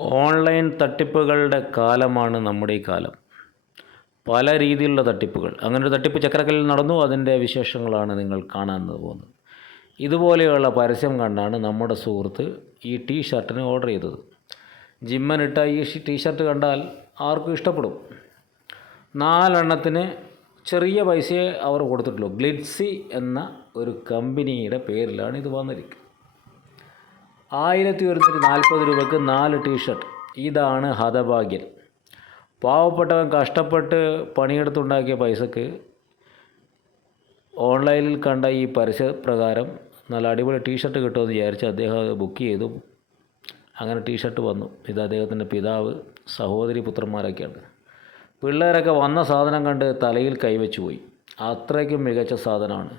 Online തട്ടിപ്പുകളുടെ കാലമാണ് നമ്മുടെ ഈ കാലം. പല രീതിയിലുള്ള തട്ടിപ്പുകൾ. അങ്ങനെ ഒരു തട്ടിപ്പ് ചക്രക്കല്ലിൽ നടന്നു അതിന്റെ വിശേഷങ്ങളാണ് നിങ്ങൾ കാണാൻ പോകുന്നത്. ഇതുപോലെയുള്ള പരസ്യം കണ്ടാണ് നമ്മുടെ സുഹൃത്ത് ഈ ടീ ഷർട്ടിന് ഓർഡർ ചെയ്തത്. ജിമ്മനിട്ട ഈ ടീ ഷർട്ട് കണ്ടാൽ ആർക്കും ഇഷ്ടപ്പെടും. നാലെണ്ണത്തിന് ചെറിയ പൈസയെ അവർ കൊടുത്തിട്ടുള്ളൂ. ഗ്ലിറ്റ്സി എന്ന ഒരു കമ്പനിയുടെ പേരിലാണ് ഇത് വന്നിരിക്കുന്നത്. ആയിരത്തി ഒരുന്നൂറ്റി നാൽപ്പത് രൂപയ്ക്ക് നാല് ടീഷർട്ട് ഇതാണ് ഹതഭാഗ്യൻ പാവപ്പെട്ടവൻ കഷ്ടപ്പെട്ട് പണിയെടുത്തുണ്ടാക്കിയ പൈസക്ക് ഓൺലൈനിൽ കണ്ട ഈ പരസ്യപ്രകാരം നല്ല അടിപൊളി ടീഷർട്ട് കിട്ടുമെന്ന് വിചാരിച്ച് അദ്ദേഹം അത് ബുക്ക് ചെയ്തു. അങ്ങനെ ടീഷർട്ട് വന്നു. ഇത് അദ്ദേഹത്തിന്റെ പിതാവ് സഹോദരി പുത്രന്മാരൊക്കെയാണ്. പിള്ളേരൊക്കെ വന്ന സാധനം കണ്ട് തലയിൽ കൈവച്ചു പോയി. അത്രയ്ക്കും മികച്ച സാധനമാണ്.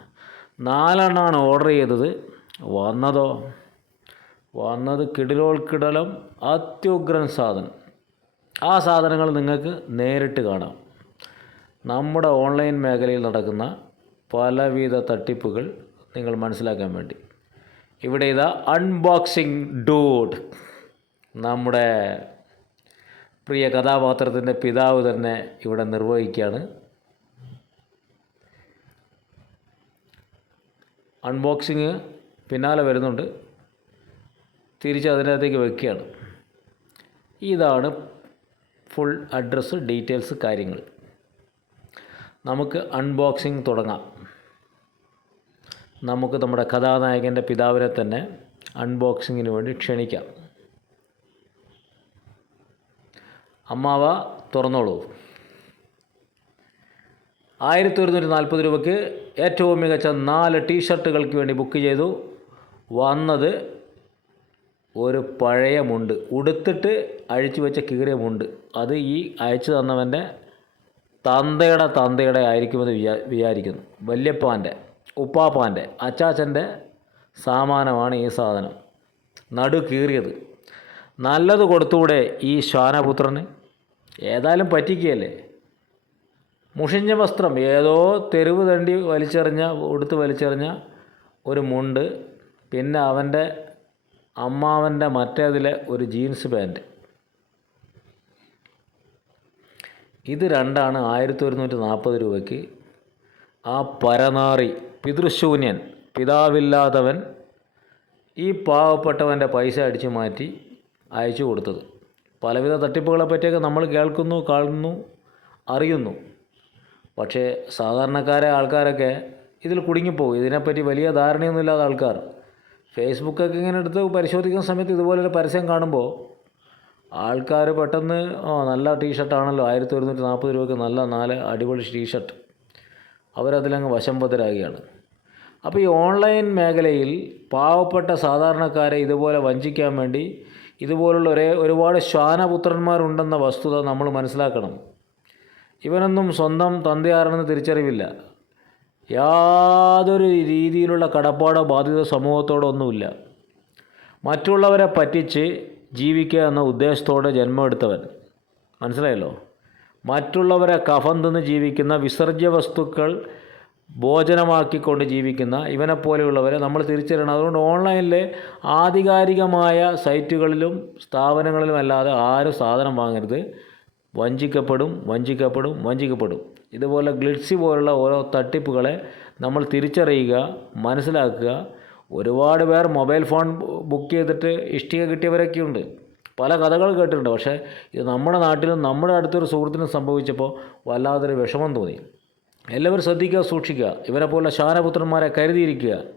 നാലെണ്ണമാണ് ഓർഡർ ചെയ്തത്. വന്നതോ? വന്നത് കിടിലോൾ കിടലം അത്യുഗ്രൻ സാധനം. ആ സാധനങ്ങൾ നിങ്ങൾക്ക് നേരിട്ട് കാണാം. നമ്മുടെ ഓൺലൈൻ മേഖലയിൽ നടക്കുന്ന പലവിധ തട്ടിപ്പുകൾ നിങ്ങൾ മനസ്സിലാക്കാൻ വേണ്ടി. ഇവിടെ ഇതാ അൺബോക്സിംഗ് ഡൂഡ് നമ്മുടെ പ്രിയ കഥാപാത്രത്തിന്റെ പിതാവ് തന്നെ ഇവിടെ നിർവഹിക്കുകയാണ്. അൺബോക്സിങ് പിന്നാലെ വരുന്നുണ്ട്. തിരിച്ച് അതിനകത്തേക്ക് വെക്കുകയാണ്. ഇതാണ് ഫുൾ അഡ്രസ്സ് ഡീറ്റെയിൽസ് കാര്യങ്ങൾ. നമുക്ക് അൺബോക്സിങ് തുടങ്ങാം. നമുക്ക് നമ്മുടെ കഥാനായകന്റെ പിതാവിനെ തന്നെ അൺബോക്സിങ്ങിന് വേണ്ടി ക്ഷണിക്കാം. അമ്മാവ തുറന്നോളൂ. ആയിരത്തി ഒരുന്നൂറ്റി നാൽപ്പത് രൂപയ്ക്ക് ഏറ്റവും മികച്ച നാല് ടീഷർട്ടുകൾക്ക് വേണ്ടി ബുക്ക് ചെയ്തു. വന്നത് ഒരു പഴയ മുണ്ട്. ഉടുത്തിട്ട് അഴിച്ചു വെച്ച കീറിയ മുണ്ട്. അത് ഈ അയച്ചു തന്നവന്റെ തന്തയുടെ തന്തയുടെ ആയിരിക്കുമെന്ന് വിചാ വിചാരിക്കുന്നു. വല്യപ്പാന്റെ ഉപ്പാപ്പാന്റെ അച്ചാച്ചന്റെ സാമാനമാണ് ഈ സാധനം. നടു കീറിയത്. നല്ലത് കൊടുത്തൂടെ ഈ ശ്വാനപുത്രന്? ഏതായാലും പറ്റിക്കുകയല്ലേ? മുഷിഞ്ഞ വസ്ത്രം ഏതോ തെരുവ് തണ്ടി വലിച്ചെറിഞ്ഞ ഉടുത്ത് വലിച്ചെറിഞ്ഞ ഒരു മുണ്ട് പിന്നെ അവന്റെ അമ്മാവന്റെ മറ്റേതിലെ ഒരു ജീൻസ് പാന്റ് ഇത് രണ്ടാണ് ആയിരത്തി ഒരുന്നൂറ്റി നാൽപ്പത് രൂപയ്ക്ക്. ആ പരനാറി പിതൃശൂന്യൻ പിതാവില്ലാത്തവൻ ഈ പാവപ്പെട്ടവന്റെ പൈസ അടിച്ചു മാറ്റി അയച്ചു കൊടുത്തത്. പലവിധ തട്ടിപ്പുകളെ പറ്റിയൊക്കെ നമ്മൾ കേൾക്കുന്നു കാണുന്നു അറിയുന്നു. പക്ഷേ സാധാരണക്കാരെ ആൾക്കാരൊക്കെ ഇതിൽ കുടുങ്ങിപ്പോകും. ഇതിനെപ്പറ്റി വലിയ ധാരണയൊന്നുമില്ലാത്ത ആൾക്കാർ. ഫേസ്ബുക്കൊക്കെ ഇങ്ങനെ എടുത്ത് പരിശോധിക്കുന്ന സമയത്ത് ഇതുപോലൊരു പരസ്യം കാണുമ്പോൾ ആൾക്കാർ പെട്ടെന്ന് ഓ നല്ല ടീഷർട്ടാണല്ലോ ആയിരത്തി ഒരുന്നൂറ്റി നാൽപ്പത് രൂപയ്ക്ക് നല്ല നാല് അടിപൊളി ടീഷർട്ട് അവരതിലങ്ങ് വശംബദ്ധരാകുകയാണ് അപ്പോൾ ഈ ഓൺലൈൻ മേഖലയിൽ പാവപ്പെട്ട സാധാരണക്കാരെ ഇതുപോലെ വഞ്ചിക്കാൻ വേണ്ടി ഇതുപോലുള്ള ഒരേ ഒരുപാട് ശ്വാനപുത്രന്മാരുണ്ടെന്ന വസ്തുത നമ്മൾ മനസ്സിലാക്കണം. ഇവനൊന്നും സ്വന്തം തന്തയാരെന്ന് തിരിച്ചറിവില്ല. യാതൊരു രീതിയിലുള്ള കടപ്പാടോ ബാധ്യത സമൂഹത്തോടോ ഒന്നുമില്ല. മറ്റുള്ളവരെ പറ്റിച്ച് ജീവിക്കുക എന്ന ഉദ്ദേശത്തോടെ ജന്മമെടുത്തവൻ. മനസ്സിലായല്ലോ? മറ്റുള്ളവരെ കഫം തിന്ന് ജീവിക്കുന്ന വിസർജ്യ വസ്തുക്കൾ ഭോജനമാക്കിക്കൊണ്ട് ജീവിക്കുന്ന ഇവനെപ്പോലെയുള്ളവരെ നമ്മൾ തിരിച്ചറിയണം. അതുകൊണ്ട് ഓൺലൈനിലെ ആധികാരികമായ സൈറ്റുകളിലും സ്ഥാപനങ്ങളിലും അല്ലാതെ ആരും സാധനം വാങ്ങരുത്. വഞ്ചിക്കപ്പെടും വഞ്ചിക്കപ്പെടും വഞ്ചിക്കപ്പെടും. ഇതുപോലെ ഗ്ലിറ്റ്സി പോലുള്ള ഓരോ തട്ടിപ്പുകളെ നമ്മൾ തിരിച്ചറിയുക മനസ്സിലാക്കുക. ഒരുപാട് പേർ മൊബൈൽ ഫോൺ ബുക്ക് ചെയ്തിട്ട് ഇഷ്ടിക കിട്ടിയവരൊക്കെയുണ്ട്. പല കഥകൾ കേട്ടിട്ടുണ്ട്. പക്ഷേ ഇത് നമ്മുടെ നാട്ടിലും നമ്മുടെ അടുത്തൊരു സുഹൃത്തിനും സംഭവിച്ചപ്പോൾ വല്ലാതൊരു വിഷമം തോന്നി. എല്ലാവരും ശ്രദ്ധിക്കുക സൂക്ഷിക്കുക. ഇവരെ പോലെ ശാനപുത്രന്മാരെ കരുതിയിരിക്കുക.